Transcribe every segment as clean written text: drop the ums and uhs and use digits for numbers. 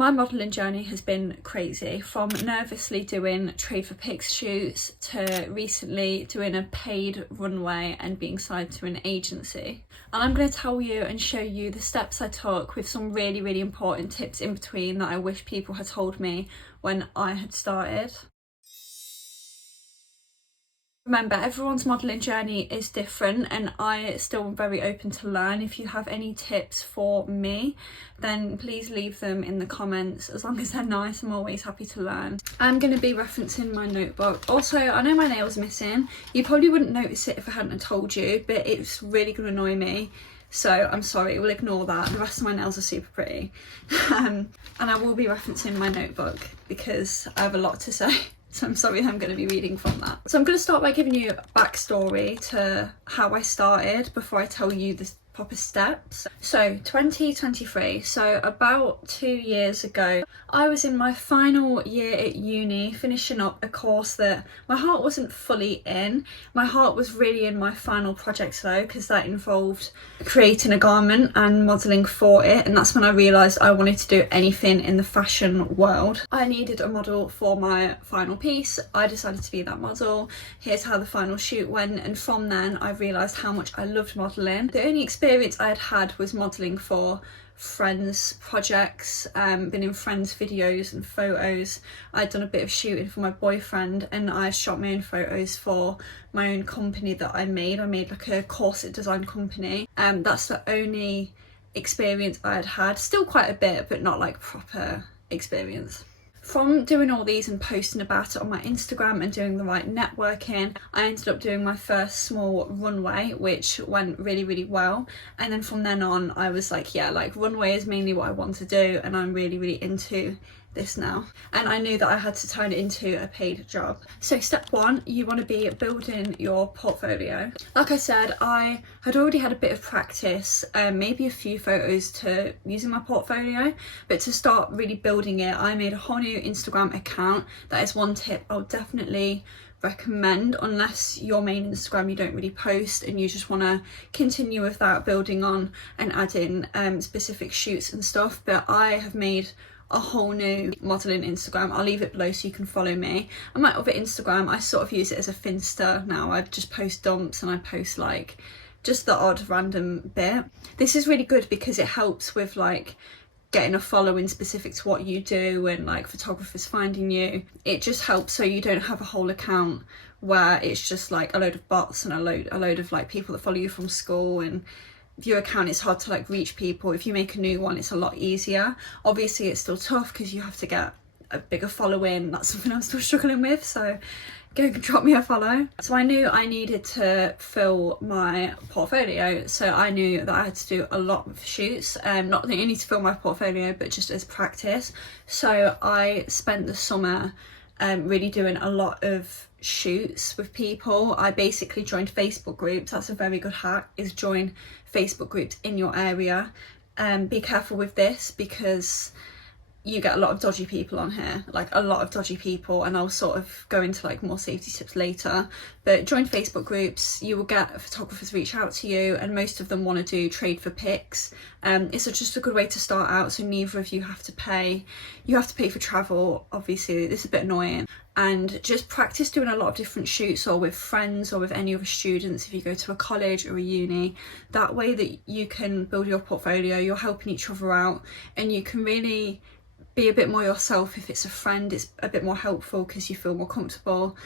My modelling journey has been crazy, from nervously doing trade for pics shoots to recently doing a paid runway and being signed to an agency. And I'm going to tell you and show you the steps I took, with some really important tips in between that I wish people had told me when I had started. Remember, everyone's modelling journey is different, and I still am very open to learn. If you have any tips for me, then please leave them in the comments. As long as they're nice, I'm always happy to learn. I'm going to be referencing my notebook. Also, I know my nail's missing. You probably wouldn't notice it if I hadn't told you, but it's really going to annoy me. So I'm sorry, we'll ignore that. The rest of my nails are super pretty. And I will be referencing my notebook because I have a lot to say. So I'm sorry I'm going to be reading from that. So I'm going to start by giving you a backstory to how I started before I tell you the proper steps. So 2023, so about 2 years ago, I was in my final year at uni, finishing up a course that my heart wasn't fully in. My heart was really in my final projects though, because that involved creating a garment and modelling for it, and that's when I realised I wanted to do anything in the fashion world. I needed a model for my final piece. I decided to be that model. Here's how the final shoot went, and from then I realised how much I loved modelling. The only experience I had was modelling for friends' projects, been in friends' videos and photos. I'd done a bit of shooting for my boyfriend, and I shot my own photos for my own company that I made. I made like a corset design company. That's the only experience I had. Still quite a bit, but not like proper experience. From doing all these and posting about it on my Instagram and doing the right networking, I ended up doing my first small runway, which went really well. And then from then on, I was like, yeah, like runway is mainly what I want to do, and I'm really into this now. And I knew that I had to turn it into a paid job. So step one, you want to be building your portfolio. Like I said, I had already had a bit of practice, maybe a few photos to using my portfolio, but to start really building it, I made a whole new Instagram account. That is one tip I'll definitely recommend, unless your main Instagram you don't really post and you just want to continue with that, building on and adding specific shoots and stuff. But I have made a whole new modelling Instagram. I'll leave it below so you can follow me. And my other Instagram, I sort of use it as a Finsta now. I just post dumps and I post like just the odd random bit. This is really good because it helps with like getting a following specific to what you do, and like photographers finding you. It just helps so you don't have a whole account where it's just like a load of bots and a load of like people that follow you from school, and your account is hard to like reach people. If you make a new one, it's a lot easier. Obviously it's still tough because you have to get a bigger following. That's something I'm still struggling with, so go drop me a follow. So I knew I needed to fill my portfolio, so I knew that I had to do a lot of shoots, not only to fill my portfolio but just as practice. So I spent the summer really doing a lot of shoots with people. I basically joined Facebook groups. That's a very good hack, is join Facebook groups in your area. Be careful with this because you get a lot of dodgy people on here, like a lot of dodgy people, and I'll sort of go into like more safety tips later. But join Facebook groups, you will get photographers reach out to you, and most of them want to do trade for pics. It's just a good way to start out, so neither of you have to pay. You have to pay for travel, obviously. This is a bit annoying. And just practice doing a lot of different shoots, or with friends or with any other students if you go to a college or a uni. That way that you can build your portfolio, you're helping each other out, and you can really be a bit more yourself. If it's a friend, it's a bit more helpful because you feel more comfortable.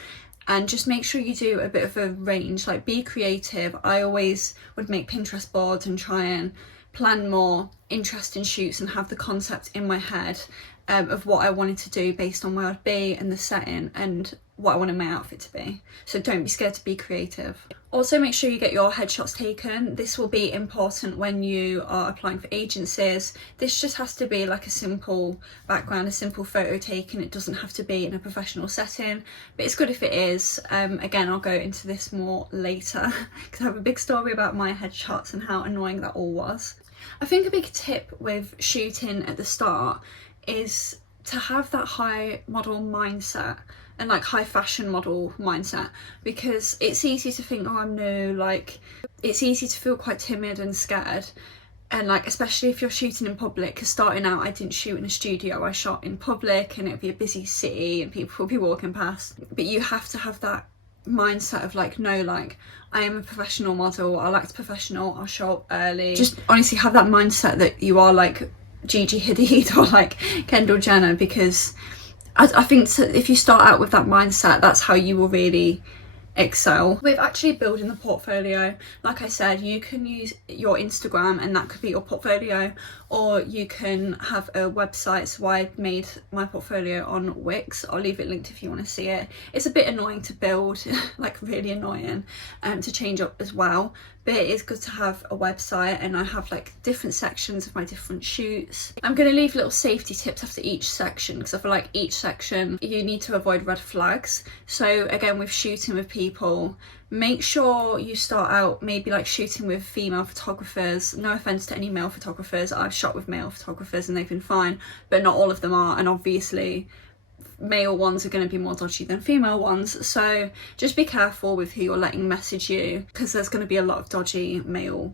And just make sure you do a bit of a range, like be creative. I always would make Pinterest boards and try and plan more interesting shoots and have the concept in my head of what I wanted to do based on where I'd be and the setting and what I wanted my outfit to be. So don't be scared to be creative. Also make sure you get your headshots taken. This will be important when you are applying for agencies. This just has to be like a simple background, a simple photo taken. It doesn't have to be in a professional setting, but it's good if it is. Again, I'll go into this more later because I have a big story about my headshots and how annoying that all was. I think a big tip with shooting at the start is to have that high model mindset and like high fashion model mindset, because it's easy to think, oh, I'm new, like it's easy to feel quite timid and scared. And like, especially if you're shooting in public, because starting out I didn't shoot in a studio, I shot in public, and it'd be a busy city and people will be walking past. But you have to have that mindset of like, no, like, I am a professional model, I'll act professional, I'll show up early. Just honestly have that mindset that you are like Gigi Hadid or like Kendall Jenner, because I think if you start out with that mindset, that's how you will really excel. With actually building the portfolio, like I said, you can use your Instagram and that could be your portfolio, or you can have a website. So I made my portfolio on Wix. I'll leave it linked if you want to see it. It's a bit annoying to build, like really annoying, to change up as well, but it is good to have a website, and I have like different sections of my different shoots. I'm going to leave little safety tips after each section, because I feel like each section you need to avoid red flags. So again, with shooting with people, make sure you start out maybe like shooting with female photographers. No offense to any male photographers, I've shot with male photographers and they've been fine, but not all of them are, and obviously male ones are going to be more dodgy than female ones. So just be careful with who you're letting message you, because there's going to be a lot of dodgy male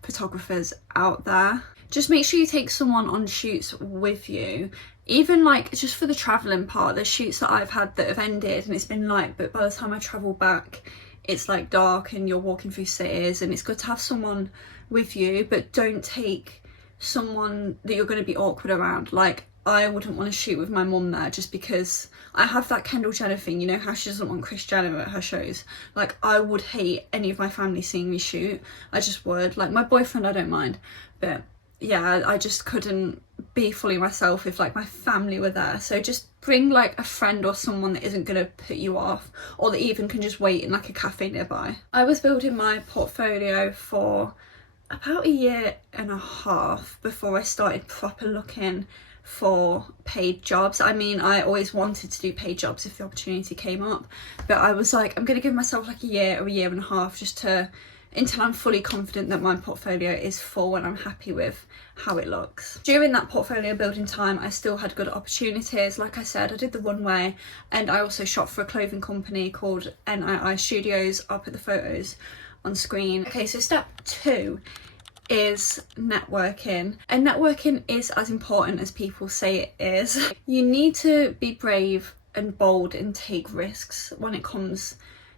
photographers out there. Just make sure you take someone on shoots with you, even like just for the traveling part. There's shoots that I've had that have ended and it's been light, but by the time I travel back it's like dark and you're walking through cities, and it's good to have someone with you, but don't take someone that you're going to be awkward around. Like, I wouldn't want to shoot with my mum there, just because I have that Kendall Jenner thing, you know how she doesn't want Kris Jenner at her shows. Like, I would hate any of my family seeing me shoot. I just would. Like, my boyfriend I don't mind, but yeah, I just couldn't be fully myself if like my family were there. So just bring like a friend or someone that isn't going to put you off, or that even can just wait in like a cafe nearby. I was building my portfolio for about 1.5 years before I started proper looking for paid jobs. I mean, I always wanted to do paid jobs if the opportunity came up, but I was like, I'm going to give myself like 1 year or 1.5 years just to, until I'm fully confident that my portfolio is full and I'm happy with how it looks. During that portfolio building time, I still had good opportunities. Like I said, I did the runway, and I also shot for a clothing company called NII Studios. I'll put the photos on screen. Okay, so step 2 is networking, and networking is as important as people say it is. You need to be brave and bold and take risks when it comes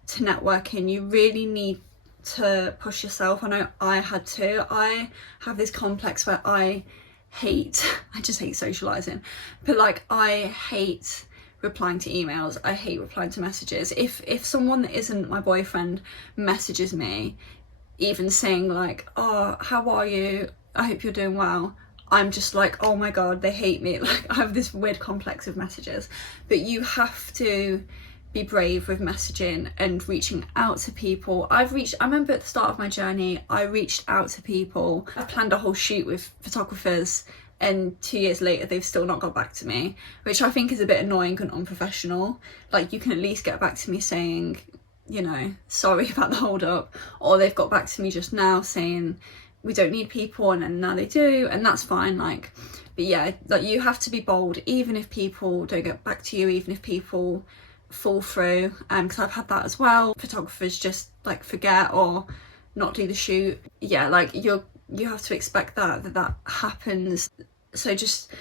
to networking. You really need to push yourself. I know I had to. I have this complex where I just hate socializing, but like I hate replying to emails, I hate replying to messages. If someone that isn't my boyfriend messages me, even saying like, oh, how are you, I hope you're doing well, I'm just like, oh my god, they hate me. Like, I have this weird complex of messages. But you have to be brave with messaging and reaching out to people. I remember at the start of my journey, I reached out to people. I planned a whole shoot with photographers, and 2 years later they've still not got back to me, which I think is a bit annoying and unprofessional. Like, you can at least get back to me saying, you know, sorry about the hold up, or they've got back to me just now saying we don't need people, and then now they do, and that's fine. Like, but yeah, like, you have to be bold even if people don't get back to you, even if people fall through, because I've had that as well. Photographers just like forget or not do the shoot. Yeah, like you have to expect that happens. So just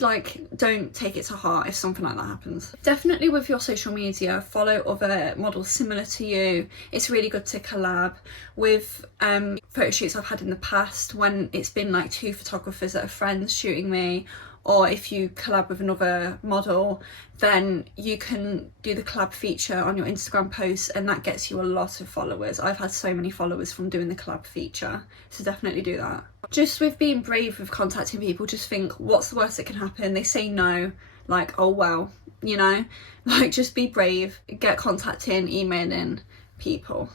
like, don't take it to heart if something like that happens. Definitely with your social media, follow other models similar to you. It's really good to collab with photo shoots I've had in the past, when it's been like 2 photographers that are friends shooting me, or if you collab with another model, then you can do the collab feature on your Instagram posts, and that gets you a lot of followers. I've had so many followers from doing the collab feature, so definitely do that. Just with being brave with contacting people, just think, what's the worst that can happen? They say no, like, oh well, you know? Like, just be brave, get contacting, emailing people.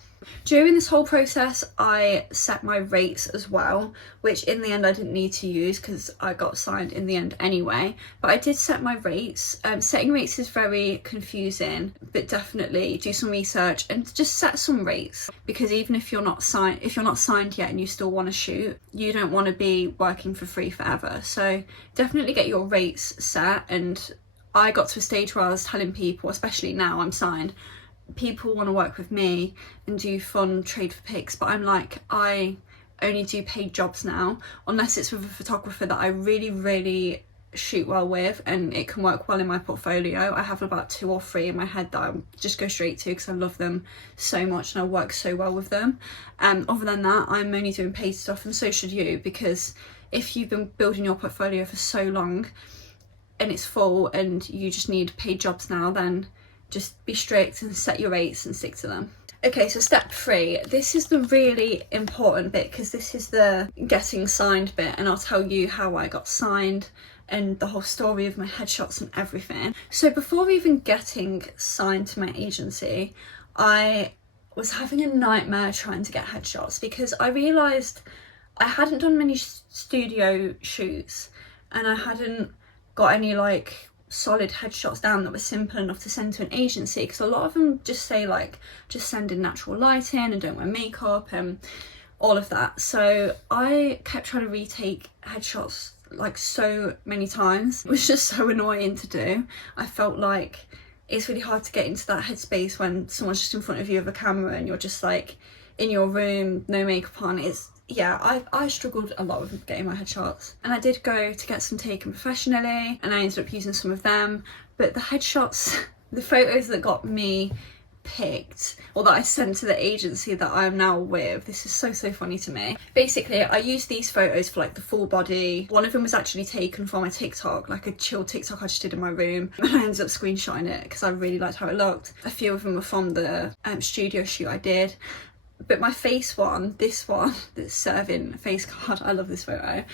During this whole process, I set my rates as well, which in the end I didn't need to use because I got signed in the end anyway, but I did set my rates. Setting rates is very confusing, but definitely do some research and just set some rates, because even if you're not signed yet and you still want to shoot, you don't want to be working for free forever. So definitely get your rates set. And I got to a stage where I was telling people, especially now I'm signed, people want to work with me and do fun trade for pics, but I'm like, I only do paid jobs now, unless it's with a photographer that I really shoot well with and it can work well in my portfolio. I have about 2 or 3 in my head that I just go straight to because I love them so much and I work so well with them. Other than that, I'm only doing paid stuff, and so should you, because if you've been building your portfolio for so long and it's full and you just need paid jobs now, then just be strict and set your rates and stick to them. Okay, so step 3, this is the really important bit because this is the getting signed bit, and I'll tell you how I got signed and the whole story of my headshots and everything. So before even getting signed to my agency, I was having a nightmare trying to get headshots because I realised I hadn't done many studio shoots and I hadn't got any like solid headshots down that were simple enough to send to an agency, because a lot of them just say like just send in natural lighting and don't wear makeup and all of that. So I kept trying to retake headshots like so many times. It was just so annoying to do. I felt like it's really hard to get into that headspace when someone's just in front of you with a camera and you're just like in your room, no makeup on. I struggled a lot with getting my headshots, and I did go to get some taken professionally and I ended up using some of them, but the headshots, the photos that got me picked or that I sent to the agency that I'm now with, this is so funny to me. Basically, I used these photos for like the full body. One of them was actually taken from my TikTok, like a chill TikTok I just did in my room, and I ended up screenshotting it because I really liked how it looked. A few of them were from the studio shoot I did. But my face one, this one, that's serving face card, I love this photo.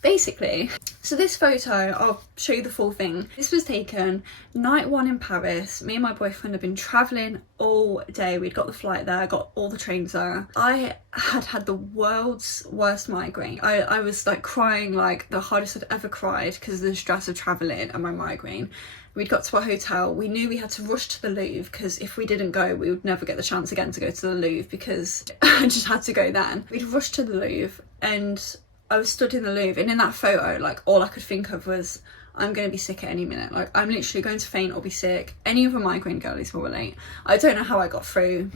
Basically, so this photo, I'll show you the full thing. This was taken night 1 in Paris. Me and my boyfriend had been travelling all day. We'd got the flight there, got all the trains there. I had the world's worst migraine. I was like crying like the hardest I'd ever cried because of the stress of travelling and my migraine. We'd got to a hotel. We knew we had to rush to the Louvre because if we didn't go, we would never get the chance again to go to the Louvre because I just had to go then. We'd rushed to the Louvre and I was stood in the Louvre, and in that photo, like all I could think of was, I'm going to be sick at any minute. Like I'm literally going to faint or be sick. Any other migraine girlies will relate. I don't know how I got through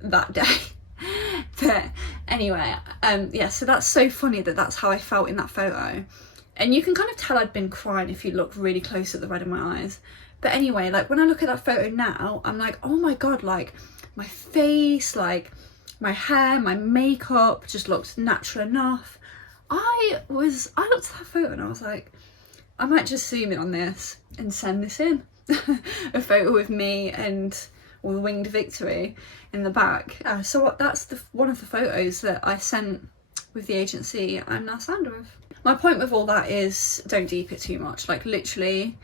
that day. But anyway, yeah, so that's so funny that that's how I felt in that photo. And you can kind of tell I'd been crying if you look really close at the red in my eyes. But anyway, like when I look at that photo now, I'm like, oh my God, like my face, like my hair, my makeup just looked natural enough. I looked at that photo and I was like, I might just zoom in on this and send this in. A photo with me and all the winged victory in the back. So that's one of the photos that I sent with the agency I'm now signed with. My point with all that is don't deep it too much. Like literally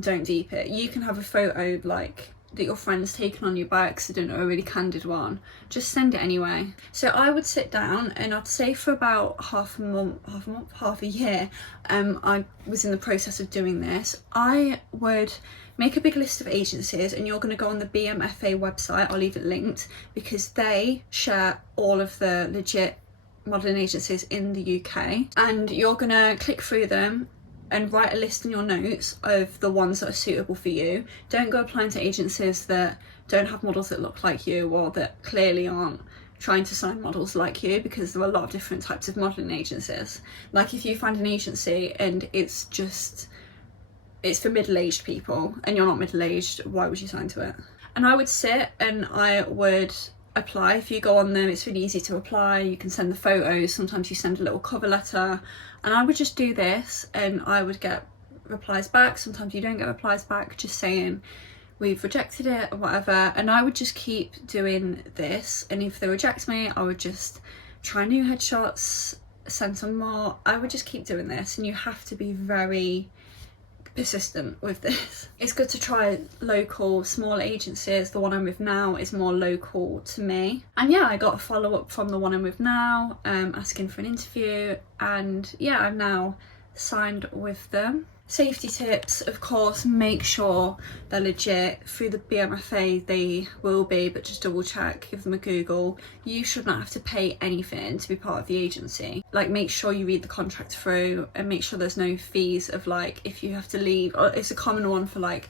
don't deep it. You can have a photo like that your friend's taken on you by accident or a really candid one, just send it anyway. So I would sit down and I'd say for about half a year, I was in the process of doing this. I would make a big list of agencies, and you're going to go on the BFMA website, I'll leave it linked, because they share all of the legit modelling agencies in the UK, and you're going to click through them and write a list in your notes of the ones that are suitable for you. Don't go applying to agencies that don't have models that look like you or that clearly aren't trying to sign models like you, because there are a lot of different types of modelling agencies. Like if you find an agency and it's for middle-aged people and you're not middle-aged, why would you sign to it? And I would sit and I would apply. If you go on them, it's really easy to apply. You can send the photos, sometimes you send a little cover letter, and I would just do this and I would get replies back. Sometimes you don't get replies back, just saying we've rejected it or whatever, and I would just keep doing this, and if they reject me I would just try new headshots, send some more. I would just keep doing this, and you have to be very persistent with this. It's good to try local small agencies. The one I'm with now is more local to me, and yeah, I got a follow-up from the one I'm with now, asking for an interview, and yeah, I'm now signed with them. Safety tips, of course, make sure they're legit. Through the BFMA they will be, but just double check, give them a Google. You should not have to pay anything to be part of the agency. Like, make sure you read the contract through and make sure there's no fees of like, if you have to leave, or it's a common one for like,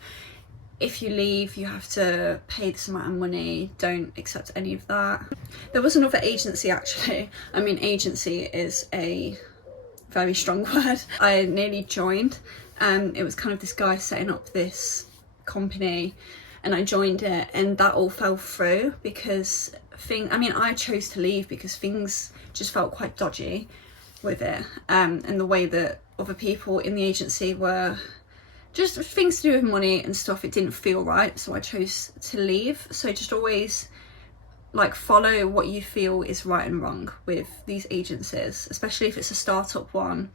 if you leave you have to pay this amount of money, don't accept any of that. There was another agency actually. I mean, agency is a very strong word. I nearly joined. It was kind of this guy setting up this company and I joined it, and that all fell through because I chose to leave because things just felt quite dodgy with it, and the way that other people in the agency were, just things to do with money and stuff, it didn't feel right, so I chose to leave. So just always like follow what you feel is right and wrong with these agencies, especially if it's a startup one.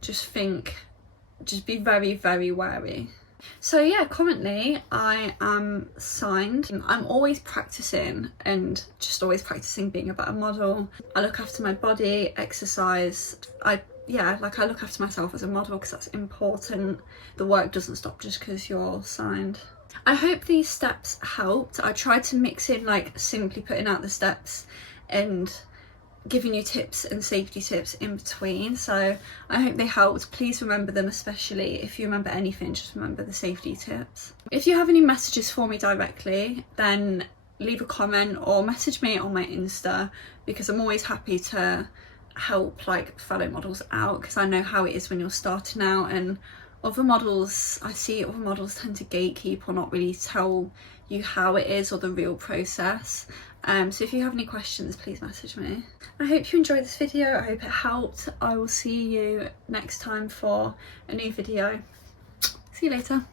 Just be very, very wary. So yeah, currently I am signed. I'm always practicing and just always practicing being a better model. I look after my body, exercise. I look after myself as a model because that's important. The work doesn't stop just because you're signed. I hope these steps helped. I tried to mix in like simply putting out the steps and giving you tips and safety tips in between, so I hope they helped. Please remember them, especially if you remember anything, just remember the safety tips. If you have any messages for me directly, then leave a comment or message me on my Insta, because I'm always happy to help like fellow models out, because I know how it is when you're starting out, and I see other models tend to gatekeep or not really tell you how it is or the real process. So if you have any questions, please message me. I hope you enjoyed this video. I hope it helped. I will see you next time for a new video. See you later.